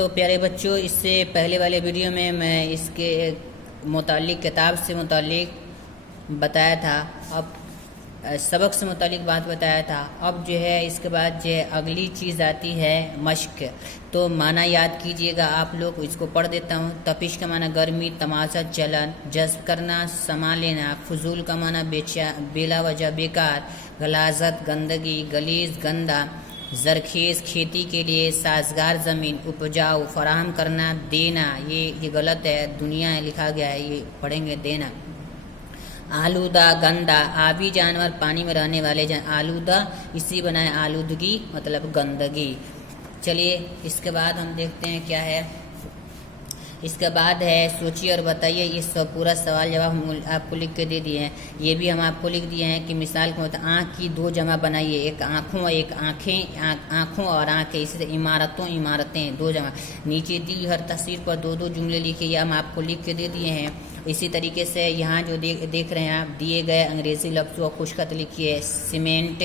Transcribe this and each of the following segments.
تو پیارے بچوں، اس سے پہلے والے ویڈیو میں اس کے متعلق کتاب سے متعلق بتایا تھا، اب سبق سے متعلق بات بتایا تھا۔ اب جو ہے اس کے بعد جو ہے اگلی چیز آتی ہے مشق۔ تو معنی یاد کیجئے گا آپ لوگ، اس کو پڑھ دیتا ہوں۔ تپش کا معنی گرمی، تماشا چلن، جذب کرنا سما لینا، فضول کا معنی بلا وجہ بیکار، غلاظت گندگی، غلیظ گندا، زرخیز کھیتی کے لیے سازگار زمین، اپجاؤ فراہم کرنا، دینا، یہ غلط ہے، دنیا لکھا گیا ہے، یہ پڑھیں گے دینا۔ آلودہ گندا، آبی جانور پانی میں رہنے والے آلودہ اسی بنائے آلودگی مطلب گندگی۔ چلیے اس کے بعد ہم دیکھتے ہیں کیا ہے۔ اس کے بعد ہے سوچیے اور بتائیے، یہ پورا سوال جواب ہم آپ کو لکھ کے دے دیے ہیں۔ یہ بھی ہم آپ کو لکھ دیے ہیں کہ مثال کے مطابق آنکھ کی دو جمع بنائیے، ایک آنکھوں اور ایک آنکھیں، آنکھوں اور آنکھیں، اسی طرح عمارتوں عمارتیں، دو جمع۔ نیچے دی ہر تصویر پر دو دو جملے لکھے، یہ ہم آپ کو لکھ کے دے دیے ہیں۔ اسی طریقے سے یہاں جو دیکھ رہے ہیں آپ، دیے گئے انگریزی لفظوں کو خوش خط لکھیے۔ سیمنٹ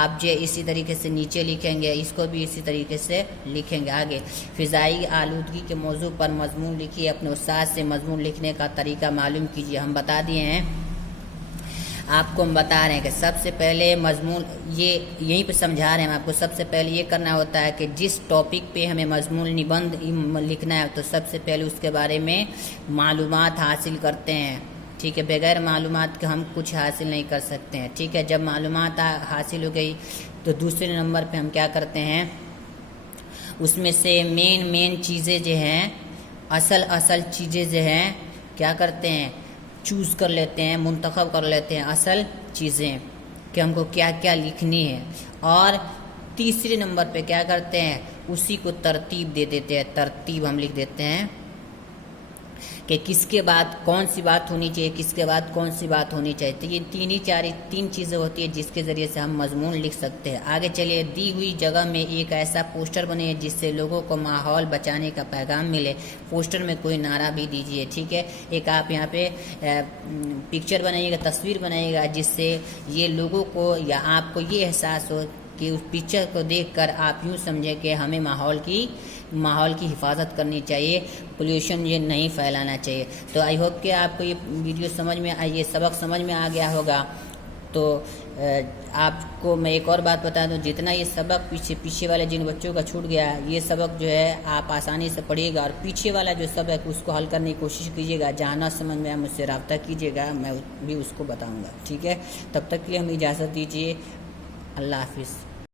آپ جو اسی طریقے سے نیچے لکھیں گے، اس کو بھی اسی طریقے سے لکھیں گے۔ آگے فضائی آلودگی کے موضوع پر مضمون لکھیے، اپنے استاد سے مضمون لکھنے کا طریقہ معلوم کیجیے۔ ہم بتا دیے ہیں آپ کو، ہم بتا رہے ہیں کہ سب سے پہلے مضمون یہیں پہ سمجھا رہے ہیں ہم آپ کو۔ سب سے پہلے یہ کرنا ہوتا ہے کہ جس ٹاپک پہ ہمیں مضمون نبند لکھنا ہے تو سب سے پہلے اس کے بارے میں معلومات حاصل کرتے ہیں، ٹھیک ہے۔ بغیر معلومات کے ہم کچھ حاصل نہیں کر سکتے ہیں، ٹھیک ہے۔ جب معلومات حاصل ہو گئی تو دوسرے نمبر پہ ہم کیا کرتے ہیں، اس میں سے مین چیزیں جو ہیں، اصل چیزیں جو ہیں کیا کرتے ہیں، چوز کر لیتے ہیں، منتخب کر لیتے ہیں اصل چیزیں کہ ہم کو کیا کیا لکھنی ہے۔ اور تیسرے نمبر پہ کیا کرتے ہیں، اسی کو ترتیب دے دیتے ہیں۔ ترتیب ہم لکھ دیتے ہیں کہ کس کے بعد کون سی بات ہونی چاہیے، کس کے بعد کون سی بات ہونی چاہیے۔ تو یہ تین چیزیں ہوتی ہیں جس کے ذریعے سے ہم مضمون لکھ سکتے ہیں۔ آگے چلیے، دی ہوئی جگہ میں ایک ایسا پوسٹر بنے جس سے لوگوں کو ماحول بچانے کا پیغام ملے۔ پوسٹر میں کوئی نعرہ بھی دیجیے، ٹھیک ہے۔ ایک آپ یہاں پہ پکچر بنائیے گا، تصویر بنائیے گا، جس سے یہ لوگوں کو یا آپ کو یہ احساس ہو کہ اس پکچر کو دیکھ کر آپ یوں سمجھیں کہ ہمیں ماحول کی حفاظت کرنی چاہیے، پولیوشن یہ نہیں پھیلانا چاہیے۔ تو آئی ہوپ کہ آپ کو یہ ویڈیو سمجھ میں آئی، یہ سبق سمجھ میں آ گیا ہوگا۔ تو آپ کو میں ایک اور بات بتا دوں، جتنا یہ سبق پیچھے والے جن بچوں کا چھوٹ گیا، یہ سبق جو ہے آپ آسانی سے پڑھیے گا، اور پیچھے والا جو سبق اس کو حل کرنے کی کوشش کیجیے گا۔ جہاں نہ سمجھ میں مجھ سے رابطہ کیجیے گا، میں بھی اس کو بتاؤں گا، ٹھیک ہے۔ تب تک کے لیے ہمیں اجازت دیجیے، اللہ حافظ۔